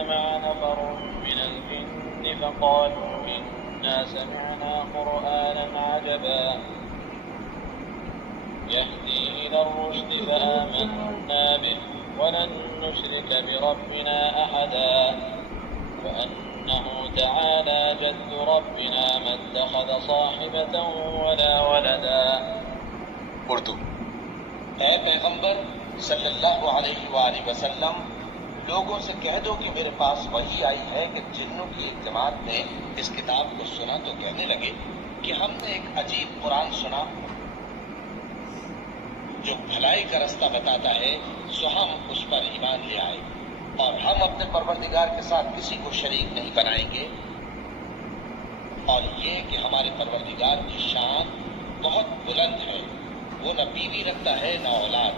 استمع نفر من الجن فقالوا إنا سمعنا قرآنا عجبا يهدي إلى الرشد فآمنا به ولن نشرك بربنا أحدا وأنه تعالى جد ربنا ما اتخذ صاحبة ولا ولدا। उर्दू। ऐ पैगंबर सल्लल्लाहु अलैहि वसल्लम, लोगों से कह दो कि मेरे पास वही आई है कि जिन्नों की एक जमात ने इस किताब को सुना तो कहने लगे कि हमने एक अजीब कुरान सुना जो भलाई का रास्ता बताता है, सो हम उस पर ईमान ले आए और हम अपने परवरदिगार के साथ किसी को शरीक नहीं बनाएंगे, और ये कि हमारे परवरदिगार की शान बहुत बुलंद है, वो न बीवी रखता है न औलाद।